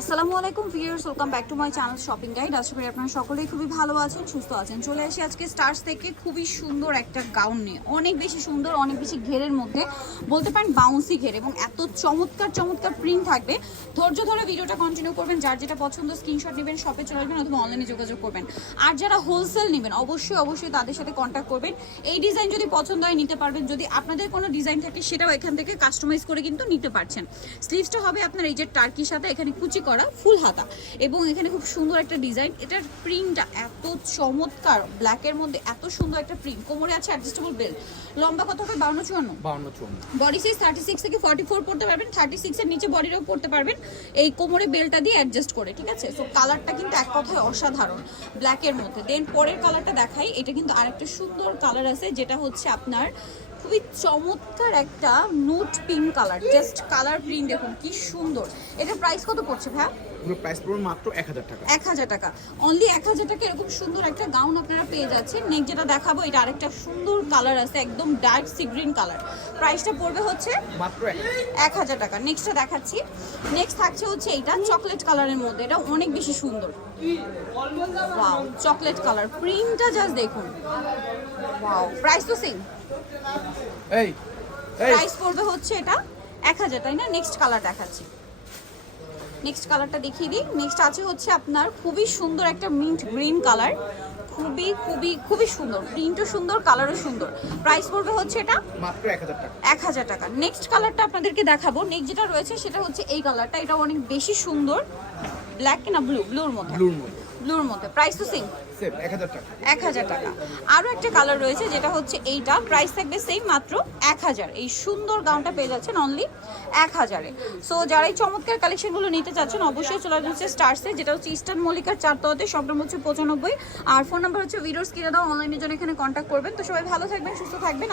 আসসালামু আলাইকুম viewers, welcome back to my channel shopping guide. আশা করি আপনারা সকলেই খুবই ভালো আছেন, সুস্থ আছেন। চলে আসি আজকে স্টার্স থেকে খুবই সুন্দর একটা গাউন নিয়ে। অনেক বেশি সুন্দর, অনেক বেশি ঘেরের মধ্যে। বলতে পারেন বাউন্সি ঘের এবং এত চমৎকার চমৎকার প্রিন্ট থাকবে। ধৈর্য ধরে ভিডিওটা কন্টিনিউ করবেন। যার যেটা পছন্দ স্ক্রিনশট নেবেন শপে চলে আসবেন অথবা অনলাইনে যোগাযোগ করবেন। আর যারা হোলসেল নেবেন, অবশ্যই অবশ্যই তাদের সাথে কন্ট্যাক্ট করবেন। এই ডিজাইন যদি পছন্দ হয়, নিতে পারবেন। যদি আপনাদের কোনো ডিজাইন থাকে, সেটাও এখান থেকে কাস্টমাইজ করে কিন্তু নিতে পারছেন। স্লিভসটা হবে আপনার এই যে টার্কির সাথে, এখানে কুচি করা ফুল হাতা এবং এখানে খুব সুন্দর একটা ডিজাইন। এটার প্রিন্টটা এত চমৎকার। ব্ল্যাকের মধ্যে এত সুন্দর একটা প্রিন্ট। কোমরে আছে অ্যাডজাস্টেবল বেল লম্বা কত হবে? বাউন্ন চুয়ান্ন? বাউন্ন চুয়ান্ন। বডি সাইজ থার্টি সিক্স থেকে ফর্টি ফোর পড়তে পারবেন। থার্টি সিক্সের নিচে বডিরও পড়তে পারবেন। এই কোমরে বেলটা দিয়ে অ্যাডজাস্ট করে ঠিক আছে? সো কালারটা কিন্তু এক কথায় অসাধারণ ব্ল্যাকের মধ্যে। দেন পরের কালারটা দেখাই। এটা কিন্তু আরেকটা সুন্দর কালার আছে যেটা হচ্ছে আপনার খুবই চমৎকার একটা note pink colour just colour print দেখুন কি সুন্দর। এটা প্রাইস কত পড়ছে পুরো প্রাইস পড়বে মাত্র এক হাজার টাকা। এক হাজার টাকা। অনলি টাকা এরকম সুন্দর একটা গাউন আপনারা পেয়ে যাচ্ছেন। নেক্সট যেটা দেখাবো এটা আরেকটা সুন্দর কালার আছে একদম ডার্ক সি গ্রিন কালার প্রাইসটা পড়বে হচ্ছে মাত্র টাকা। নেক্সটটা দেখাচ্ছি। নেক্সট থাকছে হচ্ছে চকলেট কালারের মধ্যে। এটা অনেক বেশি সুন্দর। ওয়াও চকলেট কালার প্রিন্টটা জাস্ট দেখুন। ওয়াও প্রাইস তো সেম এই প্রাইস পড়বে হচ্ছে এটা এক হাজার তাই না? নেক্সট কালার দেখাচ্ছি। নেক্সট কালারটা দেখিয়ে দিই। নেক্সট আছে হচ্ছে আপনার খুবই সুন্দর একটা মিন্ট গ্রিন কালার খুবই খুবই খুবই সুন্দর। প্রিন্টও সুন্দর কালারও সুন্দর। প্রাইস পড়বে হচ্ছে এটা মাত্র এক হাজার টাকা। নেক্সট কালারটা আপনাদেরকে দেখাবো। নেক্সট যেটা রয়েছে সেটা হচ্ছে এই কালারটা এটা অনেক বেশি সুন্দর। ব্ল্যাক না ব্লু ব্লুর মধ্যে। ব্লুর মধ্যে। প্রাইস তো সেম হাজার টাকা। একটা কালার রয়েছে, যেটা হচ্ছে এইটা। প্রাইস মাত্র এক হাজার। এই সুন্দর অনলি সো চমৎকার কালেকশনগুলো নিতে অবশ্যই চলে যেটা হচ্ছে ইস্টার্ন মল্লিকার হচ্ছে পঁচানব্বই। আর ফোন নাম্বার হচ্ছে দাও জন্য এখানে কন্ট্যাক্ট করবেন। তো সবাই ভালো থাকবেন, সুস্থ থাকবেন।